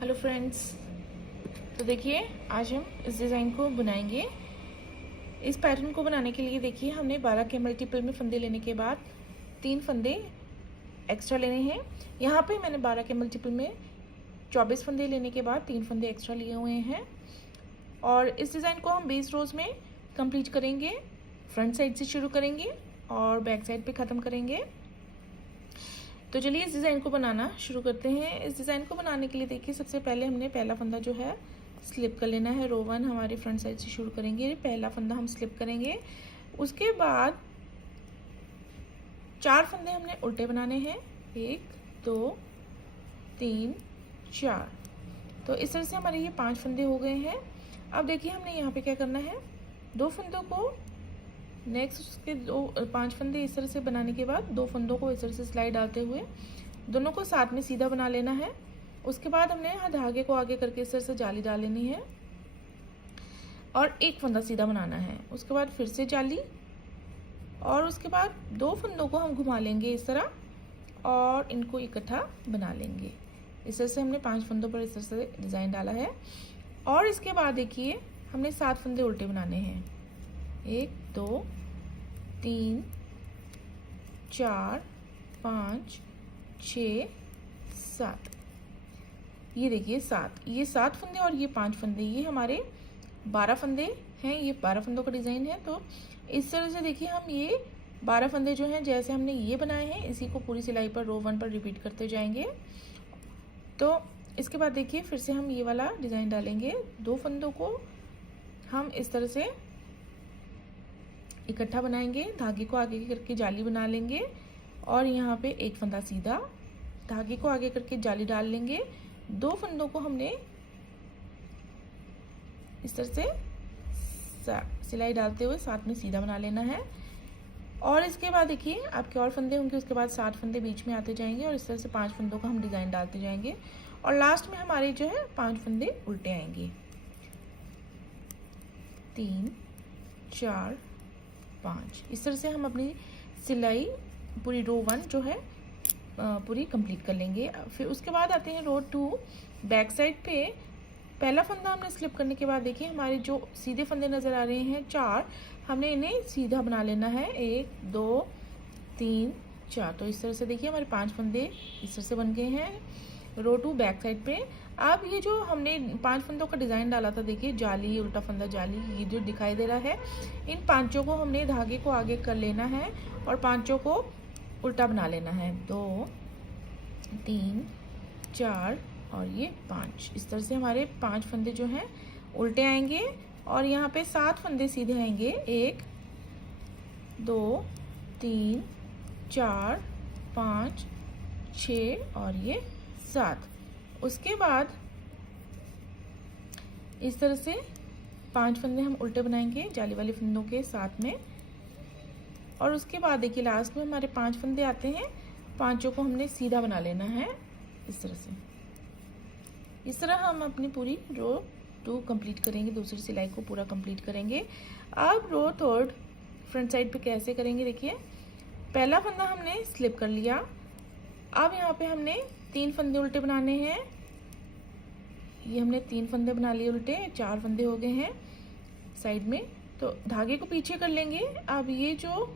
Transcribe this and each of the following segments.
Hello friends, तो देखिए आज हम इस डिज़ाइन को बनाएंगे। इस पैटर्न को बनाने के लिए देखिए हमने 12 के मल्टीपल में फंदे लेने के बाद 3 फंदे एक्स्ट्रा लेने हैं। यहाँ पे मैंने 12 के मल्टीपल में 24 फंदे लेने के बाद 3 फंदे एक्स्ट्रा लिए हुए हैं और इस डिज़ाइन को हम 20 रोज़ में कंप्लीट करेंगे। फ्रंट साइड से शुरू करेंगे और बैक साइड पे ख़त्म करेंगे। तो चलिए इस डिज़ाइन को बनाना शुरू करते हैं। इस डिज़ाइन को बनाने के लिए देखिए सबसे पहले हमने पहला फंदा जो है स्लिप कर लेना है। रो 1 हमारे फ्रंट साइड से शुरू करेंगे, पहला फंदा हम स्लिप करेंगे। उसके बाद 4 फंदे हमने उल्टे बनाने हैं, 1 2 3 4। तो इस तरह से हमारे ये 5 फंदे हो गए हैं। अब देखिए हमने यहाँ पे क्या करना है, 2 फंदों को नेक्स्ट उसके 5 फंदे इस तरह से बनाने के बाद 2 फंदों को इस तरह से सिलाई डालते हुए दोनों को साथ में सीधा बना लेना है। उसके बाद हमने धागे को आगे करके इस तरह से जाली डाल लेनी है और एक फंदा सीधा बनाना है। उसके बाद फिर से जाली और उसके बाद 2 फंदों को हम घुमा लेंगे इस तरह और इनको इकट्ठा बना लेंगे। इस तरह से हमने 5 फंदों पर इस तरह से डिज़ाइन डाला है। और इसके बाद देखिए हमने 7 फंदे उल्टे बनाने हैं, 1 2 3 4 5 6 7। ये देखिए 7, ये 7 फंदे और ये 5 फंदे, ये हमारे 12 फंदे हैं। ये 12 फंदों का डिज़ाइन है। तो इस तरह से देखिए हम ये 12 फंदे जो हैं जैसे हमने ये बनाए हैं इसी को पूरी सिलाई पर रो 1 पर रिपीट करते जाएंगे। तो इसके बाद देखिए फिर से हम ये वाला डिज़ाइन डालेंगे। 2 फंदों को हम इस तरह से इकट्ठा बनाएंगे, धागे को आगे करके जाली बना लेंगे और यहाँ पे एक फंदा सीधा, धागे को आगे करके जाली डाल लेंगे। 2 फंदों को हमने इस तरह से सिलाई डालते हुए साथ में सीधा बना लेना है। और इसके बाद देखिए आपके और फंदे होंगे, उसके बाद 7 फंदे बीच में आते जाएंगे और इस तरह से 5 फंदों का हम डिज़ाइन डालते जाएंगे और लास्ट में हमारे जो है 5 फंदे उल्टे आएंगे, 3 4 5। इस तरह से हम अपनी सिलाई पूरी रो 1 जो है पूरी कंप्लीट कर लेंगे। फिर उसके बाद आते हैं रो 2। बैक साइड पे पहला फंदा हमने स्लिप करने के बाद देखिए हमारे जो सीधे फंदे नज़र आ रहे हैं 4, हमने इन्हें सीधा बना लेना है, 1 2 3 4। तो इस तरह से देखिए हमारे 5 फंदे इस तरह से बन गए हैं रो 2 बैक साइड पे। अब ये जो हमने 5 फंदों का डिज़ाइन डाला था, देखिए जाली, उल्टा फंदा, जाली, ये जो दिखाई दे रहा है, इन 5 को हमने धागे को आगे कर लेना है और 5 को उल्टा बना लेना है, 2 3 4 और ये 5। इस तरह से हमारे 5 फंदे जो हैं उल्टे आएंगे और यहाँ पे 7 फंदे सीधे आएंगे, 1 2 3 4 5 6 और ये 7। उसके बाद इस तरह से 5 फंदे हम उल्टे बनाएंगे जाली वाले फंदों के साथ में और उसके बाद देखिए लास्ट में हमारे 5 फंदे आते हैं, 5 को हमने सीधा बना लेना है इस तरह से। इस तरह हम अपनी पूरी रो 2 कंप्लीट करेंगे, दूसरी सिलाई को पूरा कंप्लीट करेंगे। अब रो 3 फ्रंट साइड पे कैसे करेंगे, देखिए पहला फंदा हमने स्लिप कर लिया। अब यहाँ पे हमने 3 फंदे उल्टे बनाने हैं, ये हमने 3 फंदे बना लिए उल्टे, 4 फंदे हो गए हैं साइड में। तो धागे को पीछे कर लेंगे। अब ये जो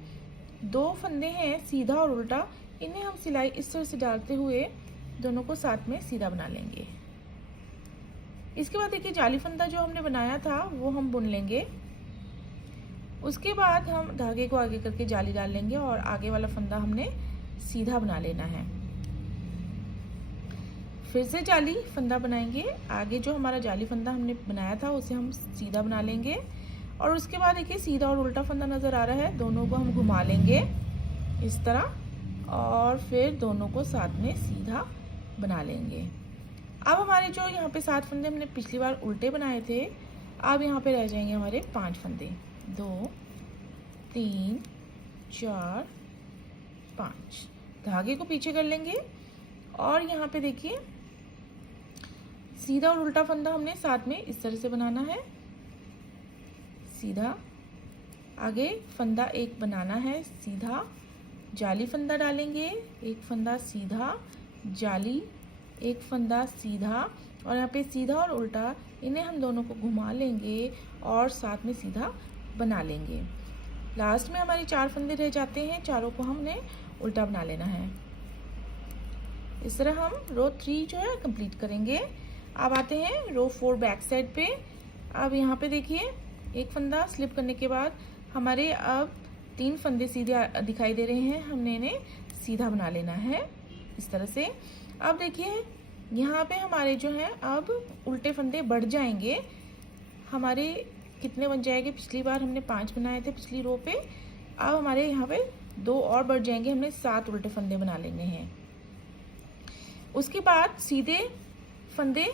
2 फंदे हैं सीधा और उल्टा, इन्हें हम सिलाई इस तरह से डालते हुए दोनों को साथ में सीधा बना लेंगे। इसके बाद देखिए जाली फंदा जो हमने बनाया था वो हम बुन लेंगे। उसके बाद हम धागे को आगे करके जाली डाल लेंगे और आगे वाला फंदा हमने सीधा बना लेना है। फिर से जाली फंदा बनाएंगे, आगे जो हमारा जाली फंदा हमने बनाया था उसे हम सीधा बना लेंगे और उसके बाद देखिए सीधा और उल्टा फंदा नज़र आ रहा है, दोनों को हम घुमा लेंगे इस तरह और फिर दोनों को साथ में सीधा बना लेंगे। अब हमारे जो यहाँ पे 7 फंदे हमने पिछली बार उल्टे बनाए थे, अब यहाँ पे रह जाएंगे हमारे 5 फंदे, 2 3 4 5। धागे को पीछे कर लेंगे और यहाँ पे देखिए सीधा और उल्टा फंदा हमने साथ में इस तरह से बनाना है, सीधा आगे फंदा एक बनाना है, सीधा जाली फंदा डालेंगे, एक फंदा सीधा, जाली, एक फंदा सीधा और यहाँ पे सीधा और उल्टा इन्हें हम दोनों को घुमा लेंगे और साथ में सीधा बना लेंगे। लास्ट में हमारी 4 फंदे रह जाते हैं, चारों को हमने उल्टा बना लेना है। इस तरह हम रो 3 जो है कंप्लीट करेंगे। अब आते हैं रो 4 बैक साइड पे। अब यहाँ पे देखिए एक फंदा स्लिप करने के बाद हमारे अब 3 फंदे सीधे दिखाई दे रहे हैं, हमने इन्हें सीधा बना लेना है इस तरह से। अब देखिए यहाँ पे हमारे जो हैं अब उल्टे फंदे बढ़ जाएंगे। हमारे कितने बन जाएंगे, पिछली बार हमने 5 बनाए थे पिछली रो पे, अब हमारे यहाँ पे 2 और बढ़ जाएंगे, हमने 7 उल्टे फंदे बना लेने हैं। उसके बाद सीधे फंदे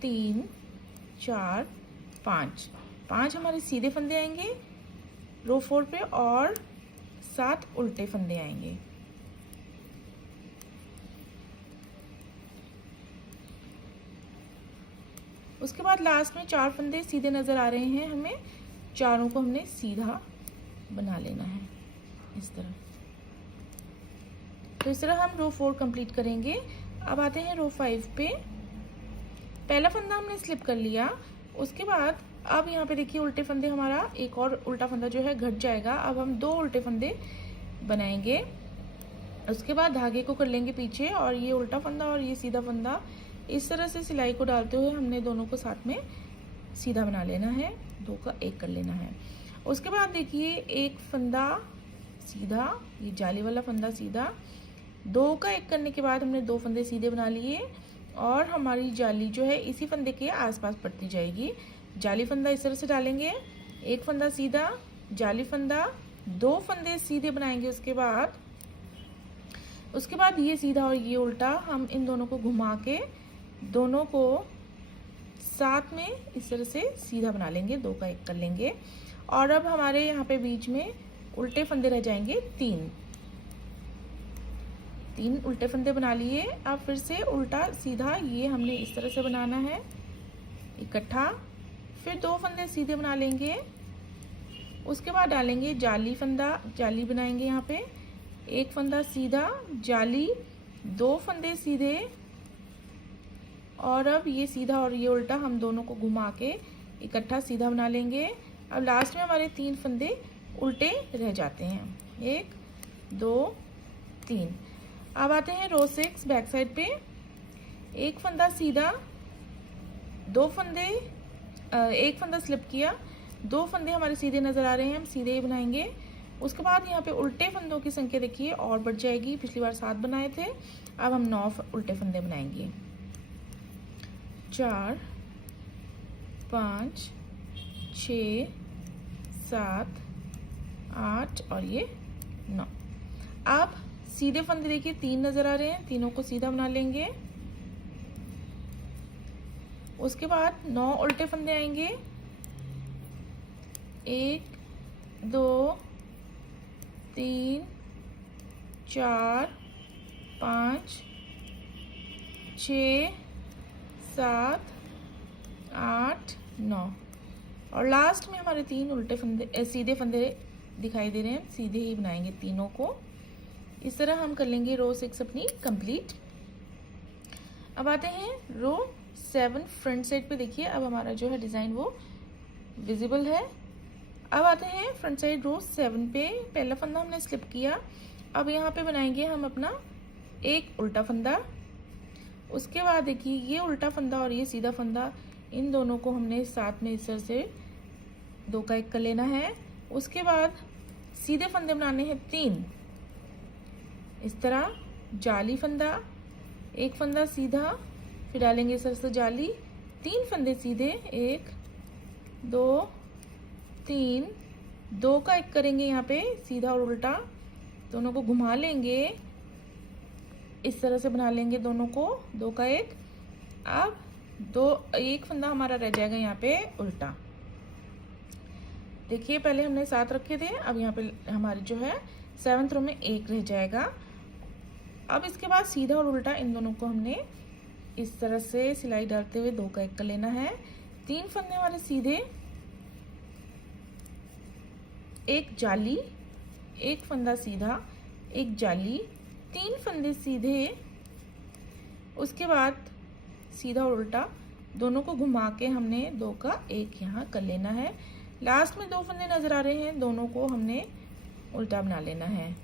3 4 5 हमारे सीधे फंदे आएंगे रो 4 पे और 7 उल्टे फंदे आएंगे। उसके बाद लास्ट में 4 फंदे सीधे नज़र आ रहे हैं, हमें चारों को हमने सीधा बना लेना है इस तरह। तो इस तरह हम रो 4 कंप्लीट करेंगे। अब आते हैं रो 5 पे। पहला फंदा हमने स्लिप कर लिया, उसके बाद अब यहाँ पे देखिए उल्टे फंदे हमारा एक और उल्टा फंदा जो है घट जाएगा। अब हम 2 उल्टे फंदे बनाएंगे। उसके बाद धागे को कर लेंगे पीछे और ये उल्टा फंदा और ये सीधा फंदा इस तरह से सिलाई को डालते हुए हमने दोनों को साथ में सीधा बना लेना है, 2 का 1 कर लेना है। उसके बाद देखिए एक फंदा सीधा, ये जाली वाला फंदा सीधा, 2 का 1 करने के बाद हमने 2 फंदे सीधे बना लिए और हमारी जाली जो है इसी फंदे के आसपास पड़ती जाएगी। जाली फंदा इस तरह से डालेंगे, एक फंदा सीधा, जाली फंदा, 2 फंदे सीधे बनाएंगे। उसके बाद ये सीधा और ये उल्टा हम इन दोनों को घुमा के दोनों को साथ में इस तरह से सीधा बना लेंगे, 2 का 1 कर लेंगे। और अब हमारे यहाँ पे बीच में उल्टे फंदे रह जाएंगे 3 उल्टे फंदे बना लिए। अब फिर से उल्टा सीधा ये हमने इस तरह से बनाना है इकट्ठा, फिर 2 फंदे सीधे बना लेंगे। उसके बाद डालेंगे जाली फंदा, जाली बनाएंगे यहाँ पे, 1 फंदा सीधा, जाली, 2 फंदे सीधे और अब ये सीधा और ये उल्टा हम दोनों को घुमा के इकट्ठा सीधा बना लेंगे। अब लास्ट में हमारे 3 फंदे उल्टे रह जाते हैं, 1 2 3। अब आते हैं रो 6 बैक साइड पे। 1 फंदा सीधा, 2 फंदे, 1 फंदा स्लिप किया, 2 फंदे हमारे सीधे नज़र आ रहे हैं, हम सीधे ही बनाएंगे। उसके बाद यहाँ पे उल्टे फंदों की संख्या देखिए और बढ़ जाएगी, पिछली बार 7 बनाए थे, अब हम 9 उल्टे फंदे बनाएंगे, 4 5 6 7 8 और ये 9। अब सीधे फंदे देखिए 3 नज़र आ रहे हैं, तीनों को सीधा बना लेंगे। उसके बाद 9 उल्टे फंदे आएंगे, 1 2 3 4 5 6 7 8 9 और लास्ट में हमारे 3 उल्टे फंदे सीधे फंदे दिखाई दे रहे हैं, सीधे ही बनाएंगे तीनों को। इस तरह हम कर लेंगे रो 6 अपनी कंप्लीट। अब आते हैं रो 7 फ्रंट साइड पे। देखिए अब हमारा जो है डिज़ाइन वो विजिबल है। अब आते हैं फ्रंट साइड रो 7 पे। पहला फंदा हमने स्लिप किया, अब यहाँ पे बनाएंगे हम अपना 1 उल्टा फंदा। उसके बाद देखिए ये उल्टा फंदा और ये सीधा फंदा, इन दोनों को हमने साथ में इस तरह से 2 का 1 कर लेना है। उसके बाद सीधे फंदे बनाने हैं 3, इस तरह जाली फंदा, 1 फंदा सीधा, फिर डालेंगे इस तरह से जाली, 3 फंदे सीधे, 1 2 3, 2 का 1 करेंगे यहाँ पे सीधा और उल्टा, दोनों को घुमा लेंगे, इस तरह से बना लेंगे दोनों को 2 का 1। अब 1 फंदा हमारा रह जाएगा यहाँ पे उल्टा। देखिए पहले हमने 7 रखे थे, अब यहाँ पे हमारे जो है 7th रो में 1 रह जाएगा। अब इसके बाद सीधा और उल्टा इन दोनों को हमने इस तरह से सिलाई डालते हुए 2 का 1 कर लेना है। 3 फंदे हमारे सीधे, 1 जाली, 1 फंदा सीधा, 1 जाली, 3 फंदे सीधे। उसके बाद सीधा और उल्टा दोनों को घुमा के हमने 2 का 1 यहाँ कर लेना है। लास्ट में 2 फंदे नज़र आ रहे हैं, दोनों को हमने उल्टा बना लेना है।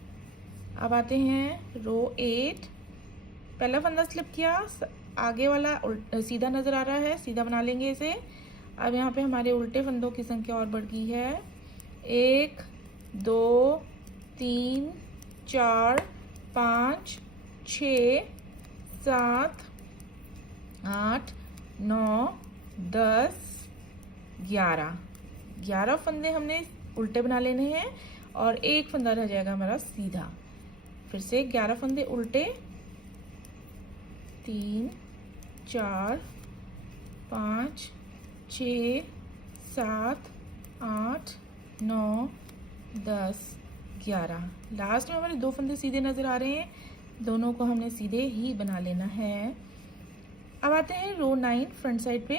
अब आते हैं रो 8, पहला फंदा स्लिप किया, आगे वाला सीधा नज़र आ रहा है, सीधा बना लेंगे इसे। अब यहाँ पे हमारे उल्टे फंदों की संख्या और बढ़ गई है, 1 2 3 4 5 6 7 8 9 10 11 फंदे हमने उल्टे बना लेने हैं और 1 फंदा रह जाएगा हमारा सीधा। फिर से 11 फंदे उल्टे, 3 4 5 6 7 8 9 10 11। लास्ट में हमारे 2 फंदे सीधे नज़र आ रहे हैं, दोनों को हमने सीधे ही बना लेना है। अब आते हैं रो 9 फ्रंट साइड पे।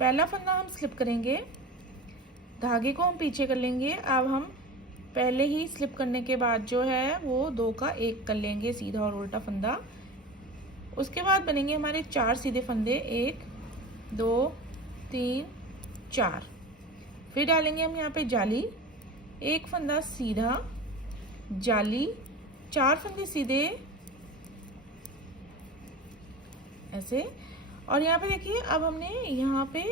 पहला फंदा हम स्लिप करेंगे, धागे को हम पीछे कर लेंगे। अब हम पहले ही स्लिप करने के बाद जो है वो 2 का 1 कर लेंगे, सीधा और उल्टा फंदा। उसके बाद बनेंगे हमारे 4 सीधे फंदे, 1 2 3 4। फिर डालेंगे हम यहाँ पे जाली, 1 फंदा सीधा, जाली, 4 फंदे सीधे ऐसे। और यहाँ पे देखिए अब हमने यहाँ पे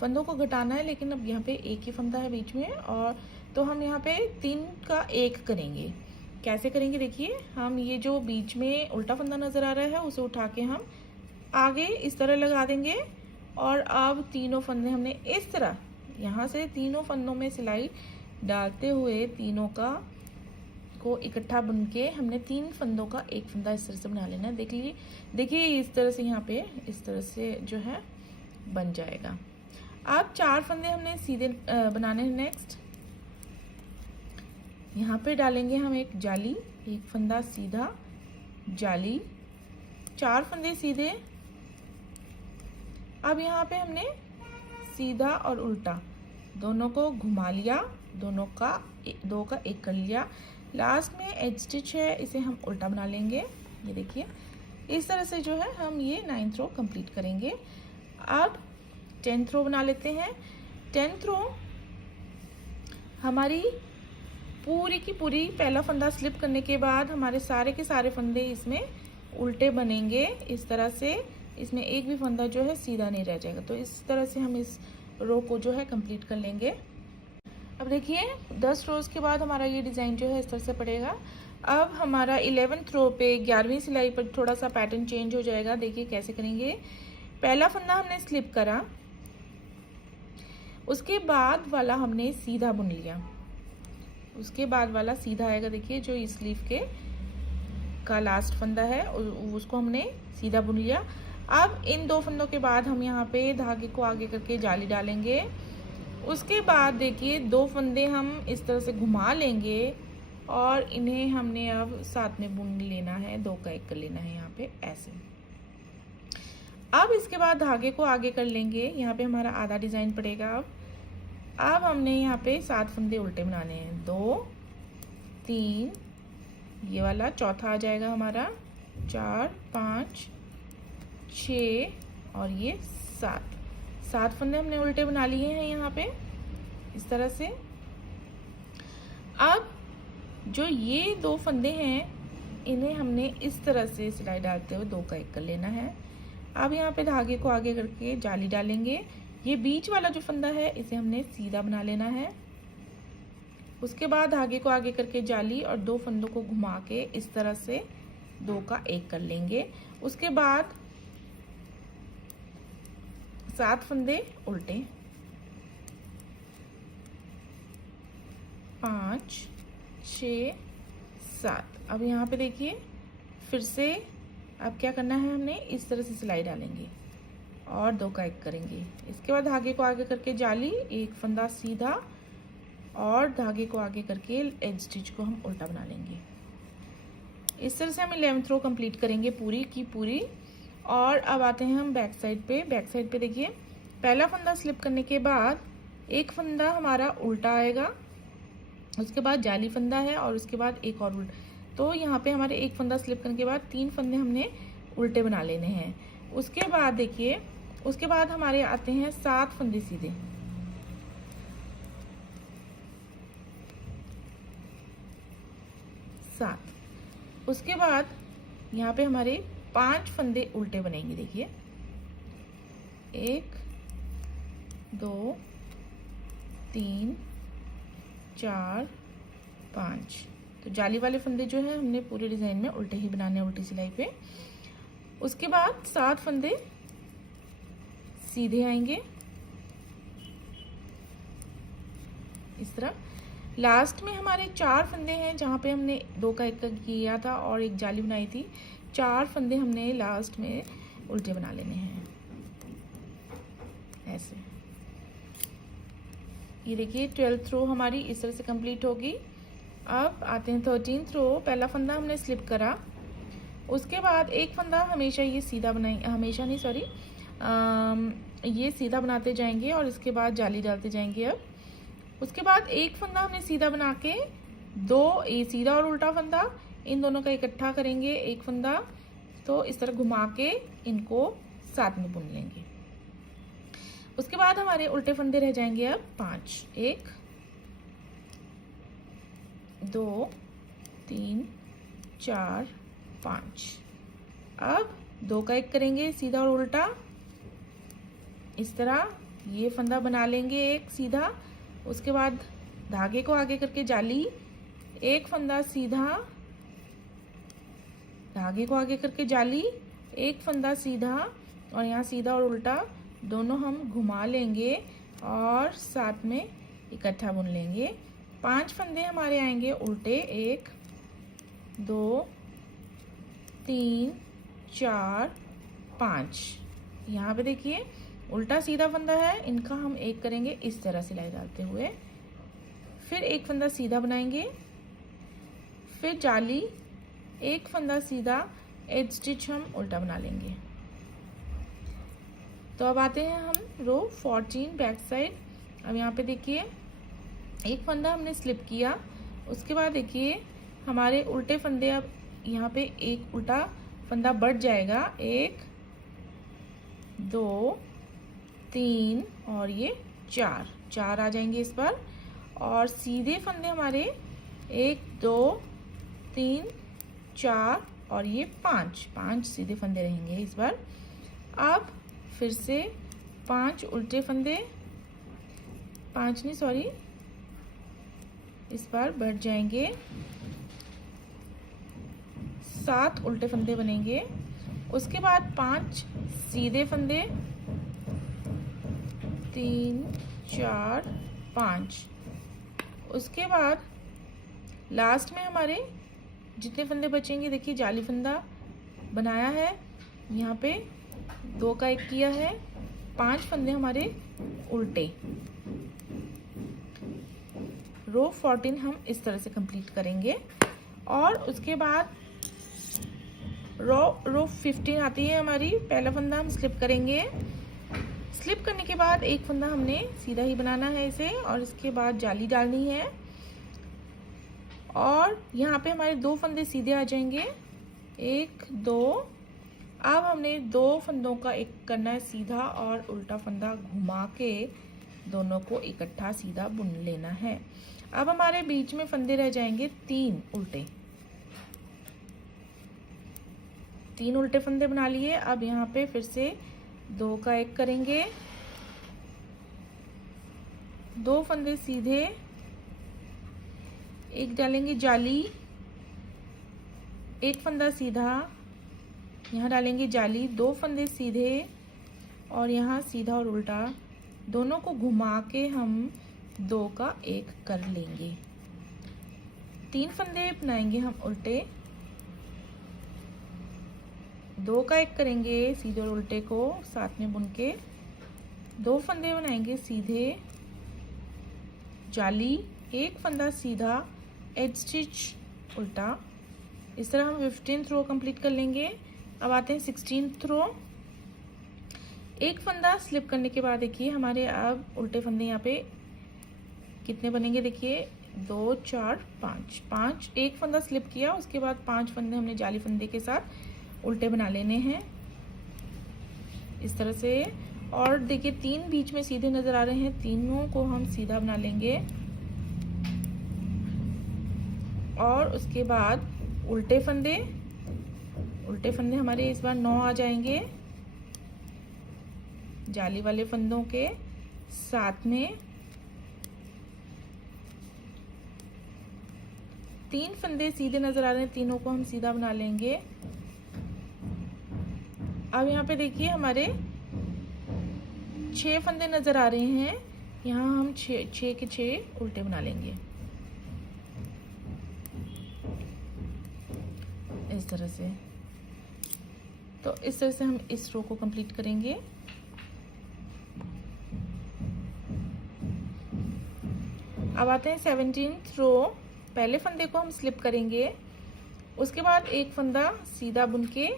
फंदों को घटाना है, लेकिन अब यहाँ पे 1 ही फंदा है बीच में, और तो हम यहाँ पे 3 का 1 करेंगे। कैसे करेंगे देखिए, हम ये जो बीच में उल्टा फंदा नज़र आ रहा है उसे उठा के हम आगे इस तरह लगा देंगे, और अब तीनों फंदे हमने इस तरह यहाँ से तीनों फंदों में सिलाई डालते हुए तीनों का को इकट्ठा बुन के हमने 3 फंदों का 1 फंदा इस तरह से बना लेना है। देखिए इस तरह से यहाँ पे इस तरह से जो है बन जाएगा। अब 4 फंदे हमने सीधे बनाने हैं। नेक्स्ट यहाँ पे डालेंगे हम एक जाली, 1 फंदा सीधा, जाली, 4 फंदे सीधे। अब यहाँ पे हमने सीधा और उल्टा दोनों को घुमा लिया, दोनों का 2 का 1 कर लिया। लास्ट में एज स्टिच है, इसे हम उल्टा बना लेंगे। ये देखिए इस तरह से जो है हम ये 9th रो कंप्लीट करेंगे। अब 10th रो बना लेते हैं। 10th रो हमारी पूरी की पूरी पहला फंदा स्लिप करने के बाद हमारे सारे के सारे फंदे इसमें उल्टे बनेंगे इस तरह से, इसमें एक भी फंदा जो है सीधा नहीं रह जाएगा। तो इस तरह से हम इस रो को जो है कंप्लीट कर लेंगे। अब देखिए 10 रोज़ के बाद हमारा ये डिज़ाइन जो है इस तरह से पड़ेगा। अब हमारा 11th रो पे 11वीं सिलाई पर थोड़ा सा पैटर्न चेंज हो जाएगा। देखिए कैसे करेंगे, पहला फंदा हमने स्लिप करा, उसके बाद वाला हमने सीधा बुन लिया, उसके बाद वाला सीधा आएगा। देखिए जो इस स्लीव के का लास्ट फंदा है उसको हमने सीधा बुन लिया। अब इन 2 फंदों के बाद हम यहाँ पे धागे को आगे करके जाली डालेंगे। उसके बाद देखिए 2 फंदे हम इस तरह से घुमा लेंगे और इन्हें हमने अब साथ में बुन लेना है, 2 का 1 कर लेना है यहाँ पे ऐसे। अब इसके बाद धागे को आगे कर लेंगे, यहाँ पे हमारा आधा डिज़ाइन पड़ेगा। अब हमने यहाँ पे 7 फंदे उल्टे बनाने हैं, 2 3, ये वाला चौथा आ जाएगा हमारा, 4 5 6 और ये 7 फंदे हमने उल्टे बना लिए हैं यहाँ पे इस तरह से। अब जो ये 2 फंदे हैं इन्हें हमने इस तरह से सिलाई डालते हुए 2 का 1 कर लेना है। अब यहाँ पे धागे को आगे करके जाली डालेंगे, ये बीच वाला जो फंदा है इसे हमने सीधा बना लेना है। उसके बाद धागे को आगे करके जाली और 2 फंदों को घुमा के इस तरह से 2 का 1 कर लेंगे। उसके बाद 7 फंदे उल्टे, 5 6 7। अब यहाँ पे देखिए फिर से अब क्या करना है, हमने इस तरह से सिलाई डालेंगे और 2 का 1 करेंगे। इसके बाद धागे को आगे करके जाली, 1 फंदा सीधा और धागे को आगे करके एज स्टिच को हम उल्टा बना लेंगे। इस तरह से हम 11th रो कंप्लीट करेंगे पूरी की पूरी। और अब आते हैं हम बैक साइड पे। बैक साइड पे देखिए पहला फंदा स्लिप करने के बाद 1 फंदा हमारा उल्टा आएगा, उसके बाद जाली फंदा है और उसके बाद एक और उल्टा। तो यहाँ पे हमारे 1 फंदा स्लिप करने के बाद 3 फंदे हमने उल्टे बना लेने हैं। उसके बाद देखिए, उसके बाद हमारे आते हैं 7 फंदे सीधे। सात। उसके बाद यहाँ पे हमारे 5 फंदे उल्टे बनेंगे। देखिए 1 2 3 4 5। तो जाली वाले फंदे जो है हमने पूरे डिजाइन में उल्टे ही बनाने हैं, उल्टी सिलाई पे। उसके बाद 7 फंदे सीधे आएंगे इस तरह। लास्ट में हमारे 4 फंदे हैं जहाँ पे हमने 2 का 1 किया था और एक जाली बनाई थी। 4 फंदे हमने लास्ट में उल्टे बना लेने हैं ऐसे। ये देखिए 12th रो हमारी इस तरह से कंप्लीट होगी। अब आते हैं 13th रो। पहला फंदा हमने स्लिप करा, उसके बाद एक फंदा हमेशा ये सीधा बनाएंगे, हमेशा नहीं सॉरी, ये सीधा बनाते जाएंगे और इसके बाद जाली डालते जाएंगे। अब उसके बाद एक फंदा हमने सीधा बना के 2 ये सीधा और उल्टा फंदा इन दोनों का इकट्ठा करेंगे एक फंदा, तो इस तरह घुमा के इनको साथ में बुन लेंगे। उसके बाद हमारे उल्टे फंदे रह जाएंगे अब 5। 1 2 3 4 5। अब 2 का 1 करेंगे सीधा और उल्टा इस तरह, ये फंदा बना लेंगे एक सीधा। उसके बाद धागे को आगे करके जाली, एक फंदा सीधा, धागे को आगे करके जाली, एक फंदा सीधा और यहाँ सीधा और उल्टा दोनों हम घुमा लेंगे और साथ में इकट्ठा बुन लेंगे। 5 फंदे हमारे आएंगे उल्टे। 1 2 3 4 5। यहाँ पे देखिए उल्टा सीधा फंदा है, इनका हम एक करेंगे इस तरह सिलाई डालते हुए। फिर एक फंदा सीधा बनाएंगे, फिर जाली, एक फंदा सीधा, एज स्टिच हम उल्टा बना लेंगे। तो अब आते हैं हम रो 14 बैक साइड। अब यहाँ पे देखिए एक फंदा हमने स्लिप किया, उसके बाद देखिए हमारे उल्टे फंदे, अब यहाँ पे एक उल्टा फंदा बढ़ जाएगा। 1 2 3 और ये 4 आ जाएंगे इस पर। और सीधे फंदे हमारे 1 2 3 4 और ये 5 सीधे फंदे रहेंगे इस बार। अब फिर से 5 उल्टे फंदे, 5 नहीं सॉरी, इस बार बढ़ जाएंगे, 7 उल्टे फंदे बनेंगे। उसके बाद 5 सीधे फंदे, 3 4 5। उसके बाद लास्ट में हमारे जितने फंदे बचेंगे, देखिए जाली फंदा बनाया है, यहाँ पे 2 का 1 किया है, 5 फंदे हमारे उल्टे। रो 14 हम इस तरह से कंप्लीट करेंगे। और उसके बाद रो 15 आती है हमारी। पहला फंदा हम स्लिप करेंगे, स्लिप करने के बाद एक फंदा हमने सीधा ही बनाना है इसे, और इसके बाद जाली डालनी है। और यहाँ पे हमारे 2 फंदे सीधे आ जाएंगे, 1 2। अब हमने 2 फंदों का एक करना है सीधा और उल्टा फंदा घुमा के दोनों को इकट्ठा सीधा बुन लेना है। अब हमारे बीच में फंदे रह जाएंगे 3 उल्टे, 3 उल्टे फंदे बना लिए। अब यहाँ पे फिर से 2 का 1 करेंगे, 2 फंदे सीधे, एक डालेंगे जाली, एक फंदा सीधा, यहाँ डालेंगे जाली, 2 फंदे सीधे और यहाँ सीधा और उल्टा दोनों को घुमा के हम 2 का 1 कर लेंगे। 3 फंदे बनाएंगे हम उल्टे, 2 का 1 करेंगे सीधे और उल्टे को साथ में बुन के, 2 फंदे बनाएंगे सीधे, जाली, एक फंदा सीधा, एज स्टिच उल्टा। इस तरह हम 15th रो कंप्लीट कर लेंगे। अब आते हैं 16th रो। एक फंदा स्लिप करने के बाद देखिए हमारे अब उल्टे फंदे यहाँ पे कितने बनेंगे, देखिए 2 4 5। एक फंदा स्लिप किया, उसके बाद 5 फंदे हमने जाली फंदे के साथ उल्टे बना लेने हैं इस तरह से। और देखिए 3 बीच में सीधे नज़र आ रहे हैं, तीनों को हम सीधा बना लेंगे। और उसके बाद उल्टे फंदे हमारे इस बार 9 आ जाएंगे जाली वाले फंदों के साथ में। 3 फंदे सीधे नजर आ रहे हैं, तीनों को हम सीधा बना लेंगे। अब यहाँ पे देखिए हमारे 6 फंदे नजर आ रहे हैं, यहाँ हम 6 के 6 उल्टे बना लेंगे इस तरह से। तो इस तरह से हम इस रो को कंप्लीट करेंगे। अब आते हैं 17th रो। पहले फंदे को हम स्लिप करेंगे, उसके बाद एक फंदा सीधा बुन के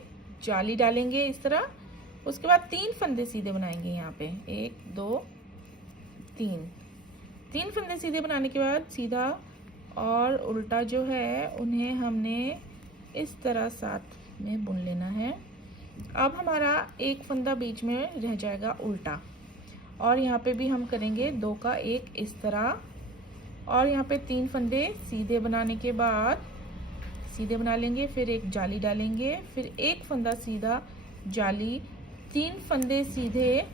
जाली डालेंगे इस तरह। उसके बाद 3 फंदे सीधे बनाएंगे यहाँ पे, 1 2 3 फंदे सीधे बनाने के बाद सीधा और उल्टा जो है उन्हें हमने इस तरह साथ में बुन लेना है। अब हमारा एक फंदा बीच में रह जाएगा उल्टा, और यहाँ पे भी हम करेंगे 2 का 1 इस तरह। और यहाँ पे 3 फंदे सीधे बनाने के बाद सीधे बना लेंगे, फिर एक जाली डालेंगे, फिर एक फंदा सीधा जाली, 3 फंदे सीधे,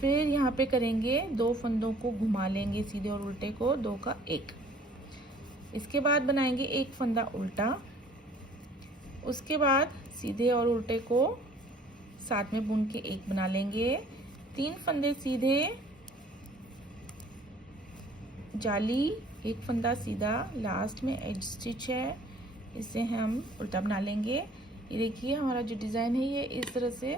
फिर यहाँ पे करेंगे 2 फंदों को घुमा लेंगे सीधे और उल्टे को, 2 का 1। इसके बाद बनाएंगे एक फंदा उल्टा, उसके बाद सीधे और उल्टे को साथ में बुन के 1 बना लेंगे, 3 फंदे सीधे जाली, एक फंदा सीधा, लास्ट में एज स्टिच है, इसे हम उल्टा बना लेंगे। ये देखिए हमारा जो डिज़ाइन है ये इस तरह से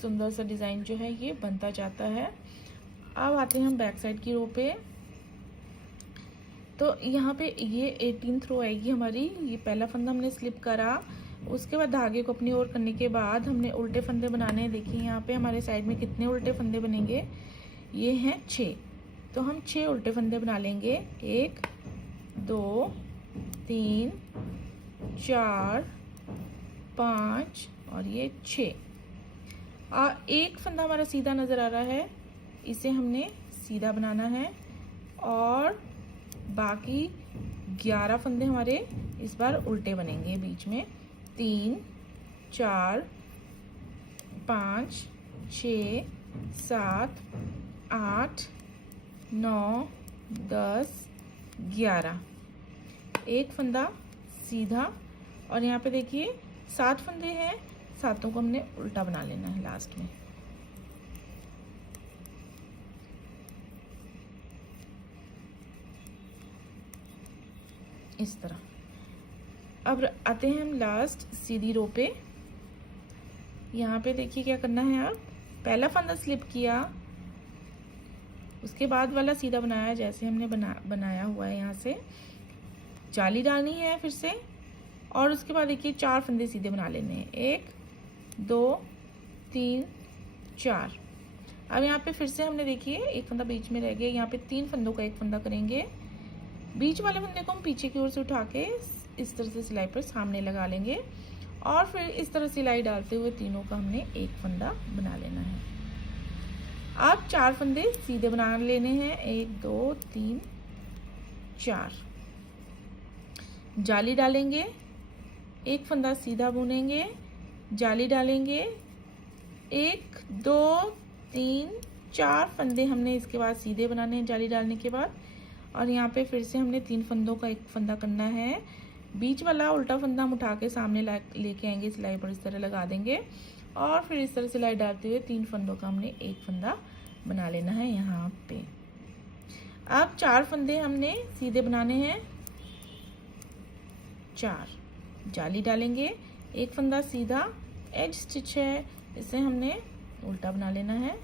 सुंदर सा डिज़ाइन जो है ये बनता जाता है। अब आते हैं हम बैक साइड की रो पे। तो यहाँ पे ये 18th रो आएगी हमारी। ये पहला फंदा हमने स्लिप करा, उसके बाद धागे को अपनी ओर करने के बाद हमने उल्टे फंदे बनाने हैं। देखिए यहाँ पे हमारे साइड में कितने उल्टे फंदे बनेंगे, ये हैं 6। तो हम 6 उल्टे फंदे बना लेंगे, 1 2 3 4 5 और ये 6। और एक फंदा हमारा सीधा नज़र आ रहा है, इसे हमने सीधा बनाना है। और बाकी 11 फंदे हमारे इस बार उल्टे बनेंगे बीच में, 3 4 5 6 7 8 9 10 11। एक फंदा सीधा, और यहाँ पे देखिए 7 फंदे हैं, 7 को हमने उल्टा बना लेना है लास्ट में। इस तरह। अब आते हैं हम लास्ट सीधी रो पे। यहाँ पे देखिए क्या करना है, आप पहला फंदा स्लिप किया, उसके बाद वाला सीधा बनाया जैसे हमने बनाया हुआ है, यहाँ से जाली डालनी है फिर से। और उसके बाद देखिए 4 फंदे सीधे बना लेने हैं, 1 2 3 4। अब यहाँ पे फिर से हमने देखिए एक फंदा बीच में रह गया, यहाँ पे 3 फंदों का एक फंदा करेंगे। बीच वाले फंदे को हम पीछे की ओर से उठा के इस तरह से सिलाई पर सामने लगा लेंगे, और फिर इस तरह सिलाई डालते हुए तीनों का हमने एक फंदा बना लेना है। अब 4 फंदे सीधे बना लेने हैं, 1 2 3 4। जाली डालेंगे, एक फंदा सीधा बुनेंगे, जाली डालेंगे, 1 2 3 4 फंदे हमने इसके बाद सीधे बनाने हैं जाली डालने के बाद। और यहाँ पे फिर से हमने 3 फंदों का एक फंदा करना है। बीच वाला उल्टा फंदा हम उठा के सामने लेके आएंगे, सिलाई पर इस तरह लगा देंगे, और फिर इस तरह सिलाई डालते हुए 3 फंदों का हमने एक फंदा बना लेना है यहाँ पे। अब 4 फंदे हमने सीधे बनाने हैं, 4 जाली डालेंगे, एक फंदा सीधा, एज स्टिच है, इसे हमने उल्टा बना लेना है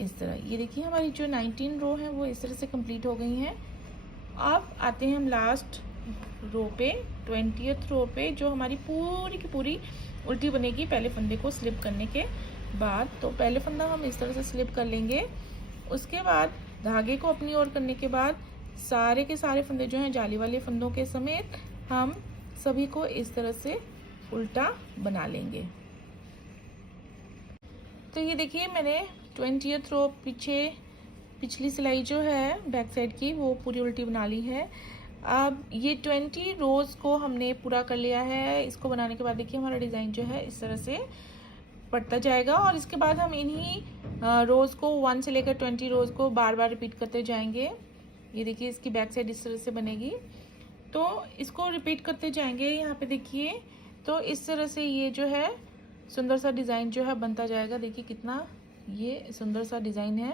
इस तरह। ये देखिए हमारी जो 19 रो है वो इस तरह से कंप्लीट हो गई हैं। अब आते हैं हम लास्ट रो पे, 20th रो पे, जो हमारी पूरी की पूरी उल्टी बनेगी पहले फंदे को स्लिप करने के बाद। तो पहले फंदा हम इस तरह से स्लिप कर लेंगे, उसके बाद धागे को अपनी ओर करने के बाद सारे के सारे फंदे जो हैं जाली वाले फंदों के समेत हम सभी को इस तरह से उल्टा बना लेंगे। तो ये देखिए मैंने 20th रो पिछली सिलाई जो है बैक साइड की वो पूरी उल्टी बना ली है। अब ये 20 रोज़ को हमने पूरा कर लिया है। इसको बनाने के बाद देखिए हमारा डिज़ाइन जो है इस तरह से बढ़ता जाएगा और इसके बाद हम इन्हीं रोज़ को 1 से लेकर 20 रोज़ को बार बार रिपीट करते जाएंगे। ये देखिए इसकी बैक साइड इस तरह से बनेगी, तो इसको रिपीट करते जाएंगे। यहाँ पे देखिए तो इस तरह से ये जो है सुंदर सा डिज़ाइन जो है बनता जाएगा। देखिए कितना ये सुंदर सा डिज़ाइन है।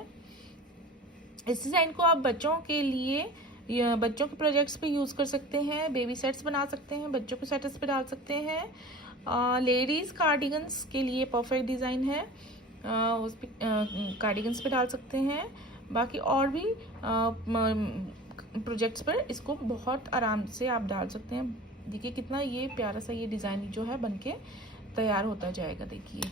इस डिज़ाइन को आप बच्चों के लिए या बच्चों के प्रोजेक्ट्स पे यूज़ कर सकते हैं, बेबी सेट्स बना सकते हैं, बच्चों के सेट्स पे डाल सकते हैं। लेडीज़ कार्डिगन्स के लिए परफेक्ट डिज़ाइन है, उस पर कार्डिगन्स पे डाल सकते हैं। बाकी और भी प्रोजेक्ट्स पर इसको बहुत आराम से आप डाल सकते हैं। देखिए कितना ये प्यारा सा ये डिज़ाइन जो है बनके तैयार होता जाएगा। देखिए